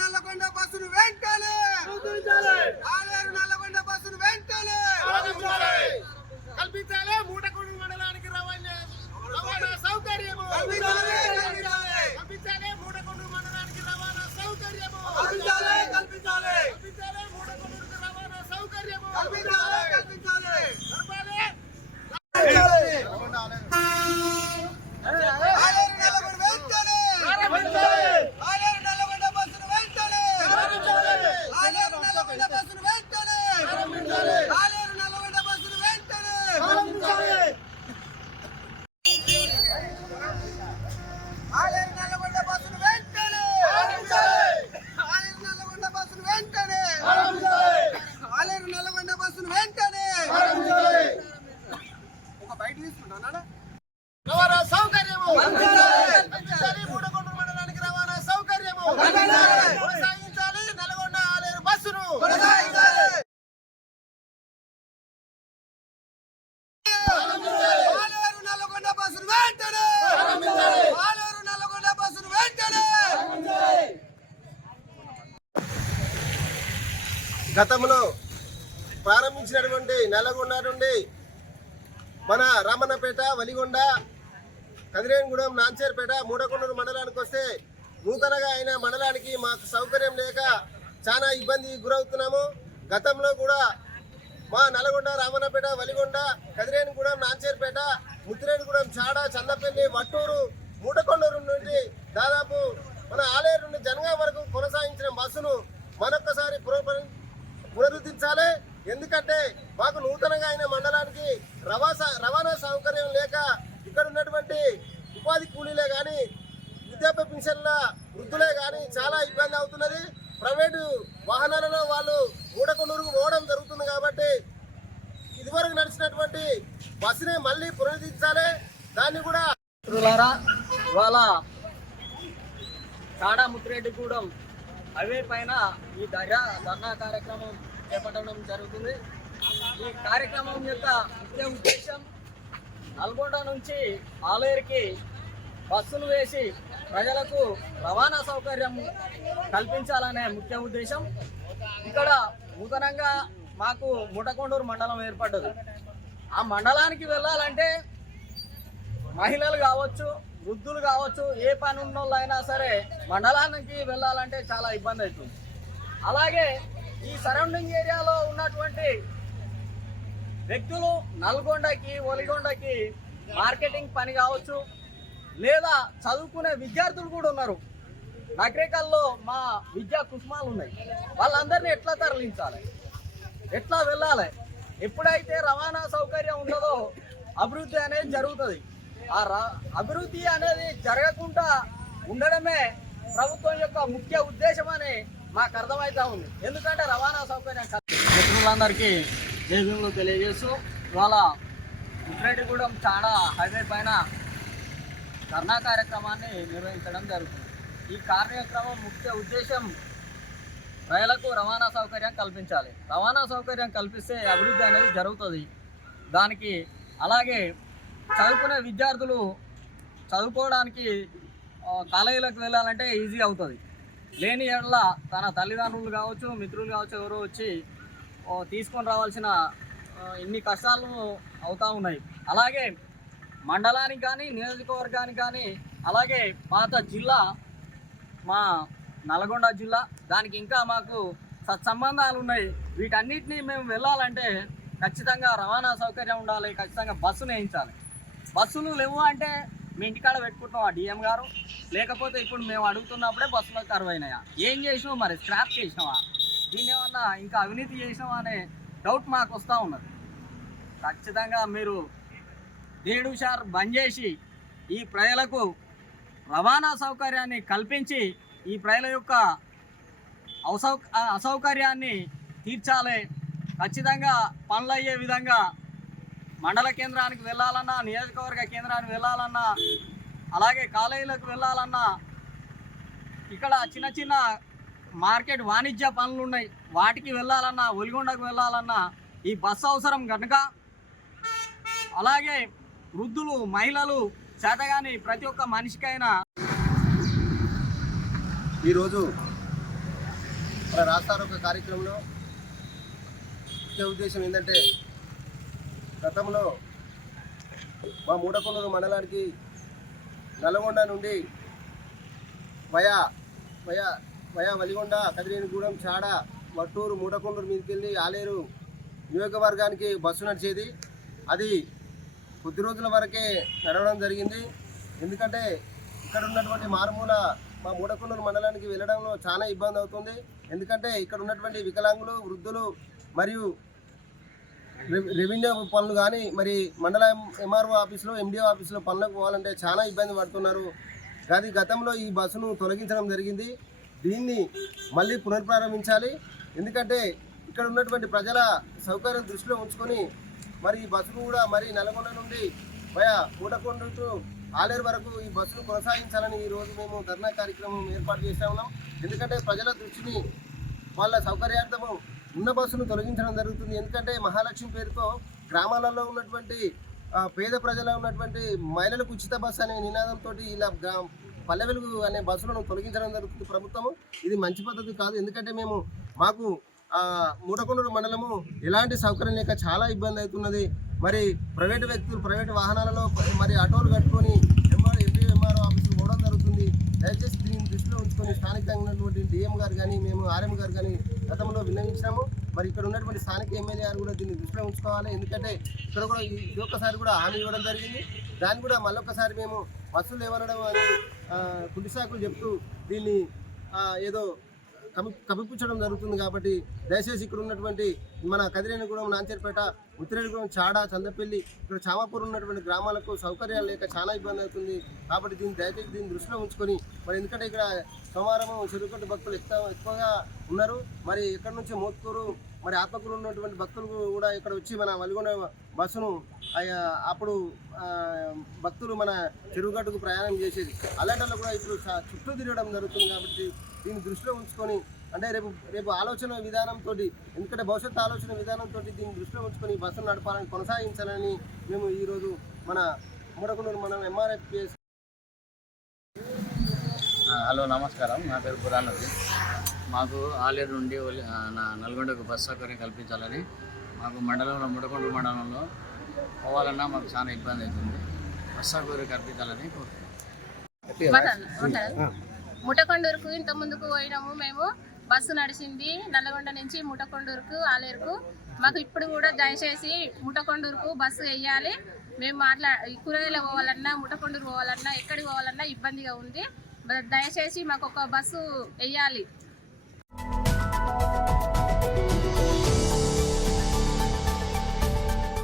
నల్లగొండ బస్సును వెంటనే ఆలేరు నల్లగొండ బస్సును వెంటనే కల్పించాలి. మూటకొండ మండలానికి రవాణా సౌకర్యము కల్పించాలి. మూటకొండ మండలానికి రవాణా సౌకర్యము కల్పించాలి. మూటకొండకు రవాణా సౌకర్యము కల్పించాలి. రవాణా సౌకర్యము కల్పించాలి. మూటకొండ మండలానికి రవాణా సౌకర్యము కొనసాగించాలి. నల్గొండ ఆలేరు బస్సును ఆలేరు నల్లగొండ బస్సును వెంటనే ఆలేరు నల్లగొండ బస్సును వెంటనే. గతంలో ప్రారంభించినటువంటి నల్లగొండ నుండి మన రామన్నపేట, వలిగొండ, కదిరేనిగూడెం, నాంచేర్పేట, మూడకొండూరు మండలానికి వస్తే నూతనగా అయిన మండలానికి మాకు సౌకర్యం లేక చాలా ఇబ్బందికి గురవుతున్నాము. గతంలో కూడా మా నల్గొండ, రామన్నపేట, వలిగొండ, కదిరేనిగూడెం, నాంచేర్పేట, ముత్తిరేనిగూడెం, చాడ, చందపల్లి, వట్టూరు, మూటకొండూరు నుండి దాదాపు మన ఆలేరు నుండి జనగాం వరకు కొనసాగించిన బస్సును మరొక్కసారి పునరుద్ధరించాలి. ఎందుకంటే మాకు నూతనంగా అయిన మండలానికి రవాణా సౌకర్యం లేక ఇక్కడ ఉన్నటువంటి ఉపాధి కూలీలే కానీ, వృద్ధాప్య పెన్షన్ల వృద్ధులే కానీ చాలా ఇబ్బంది అవుతున్నది. ప్రైవేటు వాహనాలలో వాళ్ళు మూడకొండూరుకు పోవడం జరుగుతుంది. కాబట్టి ఇదివరకు నడిచినటువంటి బస్సుని మళ్ళీ పునరుద్ధరించాలి. దాన్ని కూడా ఇవాళ చాడా ముత్తిరెడ్డిగూడెం హైవే పైన ఈ ధర్నా కార్యక్రమం చేపట్టడం జరుగుతుంది. ఈ కార్యక్రమం యొక్క ముఖ్య ఉద్దేశం నల్గొండ నుంచి ఆలేరుకి బస్సులు వేసి ప్రజలకు రవాణా సౌకర్యం కల్పించాలనే ముఖ్య ఉద్దేశం. ఇక్కడ నూతనంగా మాకు మూటకొండూరు మండలం ఏర్పడ్డది. ఆ మండలానికి వెళ్ళాలంటే మహిళలు కావచ్చు, వృద్ధులు కావచ్చు, ఏ పని ఉన్నోళ్ళైనా సరే మండలానికి వెళ్ళాలంటే చాలా ఇబ్బంది అవుతుంది. అలాగే ఈ సరౌండింగ్ ఏరియాలో ఉన్నటువంటి వ్యక్తులు నల్గొండకి, ఒలిగొండకి మార్కెటింగ్ పని కావచ్చు, లేదా చదువుకునే విద్యార్థులు కూడా ఉన్నారు. నగరికల్లో మా విద్యా కుసుమాలు ఉన్నాయి. వాళ్ళందరినీ ఎట్లా తరలించాలి, ఎట్లా వెళ్ళాలి? ఎప్పుడైతే రవాణా సౌకర్యం ఉండదో అభివృద్ధి అనేది జరుగుతుంది. ఆ అభివృద్ధి అనేది జరగకుండా ఉండడమే ప్రభుత్వం యొక్క ముఖ్య ఉద్దేశం అని మాకు అర్థమవుతా ఉంది. ఎందుకంటే రవాణా సౌకర్యం మిత్రులందరికీ జైలు తెలియజేస్తూ ఇవాళ ముత్తిరెడ్డిగూడెం చాడా హైవే పైన ధర్నా కార్యక్రమాన్ని నిర్వహించడం జరుగుతుంది. ఈ కార్యక్రమం ముఖ్య ఉద్దేశం ప్రజలకు రవాణా సౌకర్యం కల్పించాలి. రవాణా సౌకర్యం కల్పిస్తే అభివృద్ధి అనేది జరుగుతుంది. దానికి అలాగే చదువుకునే విద్యార్థులు చదువుకోవడానికి కాలేజీలకు వెళ్ళాలంటే ఈజీ అవుతుంది. లేని ఏళ్ళ తన తల్లిదండ్రులు కావచ్చు, మిత్రులు కావచ్చు, ఎవరో వచ్చి తీసుకొని రావాల్సిన ఇన్ని కష్టాలు అవుతూ ఉన్నాయి. అలాగే మండలానికి కానీ, నియోజకవర్గానికి కానీ, అలాగే పాత జిల్లా మా నల్గొండ జిల్లా, దానికి ఇంకా మాకు సత్సంబంధాలు ఉన్నాయి. వీటన్నిటినీ మేము వెళ్ళాలంటే ఖచ్చితంగా రవాణా సౌకర్యం ఉండాలి. ఖచ్చితంగా బస్సును వేయించాలి. బస్సులు లేవు అంటే మీ ఇంటికాడ పెట్టుకుంటున్నావా డిఎం గారు? లేకపోతే ఇప్పుడు మేము అడుగుతున్నప్పుడే బస్సులకు కరువైనాయా? ఏం చేసినావు మరి? స్క్రాప్ చేసినావా? దీన్ని ఏమన్నా ఇంకా అవినీతి చేసినావా అనే డౌట్ మాకు వస్తూ ఉన్నది. ఖచ్చితంగా మీరు దేడుషార్ బంద్ చేసి ఈ ప్రజలకు రవాణా సౌకర్యాన్ని కల్పించి ఈ ప్రజల యొక్క అసౌకర్యాన్ని తీర్చాలి. ఖచ్చితంగా పనులు అయ్యే విధంగా మండల కేంద్రానికి వెళ్ళాలన్నా, నియోజకవర్గ కేంద్రానికి వెళ్ళాలన్నా, అలాగే కాలేజీలకు వెళ్ళాలన్నా, ఇక్కడ చిన్న చిన్న మార్కెట్ వాణిజ్య పనులు ఉన్నాయి, వాటికి వెళ్ళాలన్నా, ఒలిగొండకు వెళ్ళాలన్నా ఈ బస్సు అవసరం కనుక, అలాగే వృద్ధులు, మహిళలు, చేతగాని ప్రతి ఒక్క మనిషికైనా ఈరోజు మన రాస్తారోక కార్యక్రమంలో ముఖ్య ఉద్దేశం ఏంటంటే గతంలో మా మూడకొండూరు మండలానికి నల్గొండ నుండి వయా వలిగొండ, కదిరేనిగూడెం, చాడ, మట్టూరు, మూడకొండూరు మీదకి వెళ్ళి ఆలేరు నియోజకవర్గానికి బస్సు నడిచేది. అది కొద్ది రోజుల వరకే నడవడం జరిగింది. ఎందుకంటే ఇక్కడ ఉన్నటువంటి మారుమూల మా మూడకొండూరు మండలానికి వెళ్ళడంలో చాలా ఇబ్బంది అవుతుంది. ఎందుకంటే ఇక్కడ ఉన్నటువంటి వికలాంగులు, వృద్ధులు మరియు రెవెన్యూ పనులు కానీ మరి మండల ఎంఆర్ఓ ఆఫీసులో, ఎండిఓ ఆఫీసులో పనులకు పోవాలంటే చాలా ఇబ్బంది పడుతున్నారు. కానీ గతంలో ఈ బస్సును తొలగించడం జరిగింది. దీన్ని మళ్ళీ పునర్ప్రారంభించాలి. ఎందుకంటే ఇక్కడ ఉన్నటువంటి ప్రజల సౌకర్యం దృష్టిలో ఉంచుకొని మరి ఈ బస్సును కూడా మరి నల్గొండ నుండి వయా మూడకొండూరు ఆలేరు వరకు ఈ బస్సును కొనసాగించాలని ఈరోజు మేము ధర్నా కార్యక్రమం ఏర్పాటు చేస్తూ ఉన్నాం. ఎందుకంటే ప్రజల దృష్టిని వాళ్ళ సౌకర్యార్థము ఉన్న బస్సును తొలగించడం జరుగుతుంది. ఎందుకంటే మహాలక్ష్మి పేరుతో గ్రామాలలో ఉన్నటువంటి పేద ప్రజలు ఉన్నటువంటి మహిళలకు ఉచిత బస్సు అనే నినాదంతో ఇలా పల్లె వెలుగు అనే బస్సులను తొలగించడం జరుగుతుంది ప్రభుత్వము. ఇది మంచి పద్ధతి కాదు. ఎందుకంటే మాకు మూడకొండూరు మండలము ఎలాంటి సౌకర్యం లేక చాలా ఇబ్బంది అవుతున్నది. మరి ప్రైవేటు వ్యక్తులు ప్రైవేటు వాహనాలలో మరి ఆటోలు కట్టుకొని ఎంఆర్ఓ ఆఫీసులు పోవడం జరుగుతుంది. దయచేసి దీన్ని దృష్టిలో ఉంచుకొని స్థానికంగా ఉన్నటువంటి డిఎం గారు కానీ మేము ఆర్ఎం గారు కానీ గతంలో విన్నవించాము. మరి ఇక్కడ ఉన్నటువంటి స్థానిక ఎమ్మెల్యే గారు కూడా దీన్ని దృష్టిలో ఉంచుకోవాలి. ఎందుకంటే ఇక్కడ కూడా ఇది ఒక్కసారి కూడా హామీ ఇవ్వడం జరిగింది. దాన్ని కూడా మళ్ళొక్కసారి మేము బస్సులు ఇవ్వడం అని కుడిసాకులు చెప్తూ దీన్ని ఏదో కప్పిపుచ్చడం జరుగుతుంది. కాబట్టి దయచేసి ఇక్కడ ఉన్నటువంటి మన కదిరేనిగూడెం, నాంచేర్పేట, ఉత్తరేనిగూడెం, చాడ, చందపల్లి, ఇక్కడ చామాపూర్ ఉన్నటువంటి గ్రామాలకు సౌకర్యాలు లేక చాలా ఇబ్బంది అవుతుంది. కాబట్టి దయచేసి దీన్ని దృష్టిలో ఉంచుకొని మరి ఎందుకంటే ఇక్కడ సోమవారం చెరుకుగట్టు భక్తులు ఎక్కువగా ఉన్నారు. మరి ఇక్కడ నుంచి మోత్కూరు మరి ఆత్మకూరు ఉన్నటువంటి భక్తులు కూడా ఇక్కడ వచ్చి మన వలిగొండ బస్సును అప్పుడు భక్తులు మన చెరువుగట్టుకు ప్రయాణం చేసేది. అలాంటి కూడా ఇప్పుడు చుట్టూ తిరగడం జరుగుతుంది. కాబట్టి దీన్ని దృష్టిలో ఉంచుకొని అంటే రేపు ఆలోచన విధానంతో, ఎందుకంటే భవిష్యత్తు ఆలోచన విధానంతో దీన్ని దృష్టిలో ఉంచుకొని బస్సును నడపాలని కొనసాగించాలని మేము ఈరోజు మన మూడకొండూరు మండలం ఎంఆర్ఎఫ్పిఎస్. హలో, నమస్కారం. నా పేరు పురాణది. మాకు ఆలేరు నుండి నల్గొండకు బస్ సౌకర్యం కల్పించాలని, మాకు మండలంలో మూడకొండూరు మండలంలో పోవాలన్నా మాకు చాలా ఇబ్బంది అవుతుంది. బస్ సౌకర్యం కల్పించాలని ముటకొండూరుకు ఇంత ముందుకు పోయినాము. మేము బస్సు నడిచింది నల్గొండ నుంచి ముటకొండూరుకు, ఆలేరుకు. మాకు ఇప్పుడు కూడా దయచేసి ముటకొండూరుకు బస్సు వేయాలి. మేము కూరగాయలు పోవాలన్నా, ముటకొండూరు పోవాలన్నా, ఎక్కడికి పోవాలన్నా ఇబ్బందిగా ఉంది. దయచేసి మాకు ఒక బస్సు వేయాలి.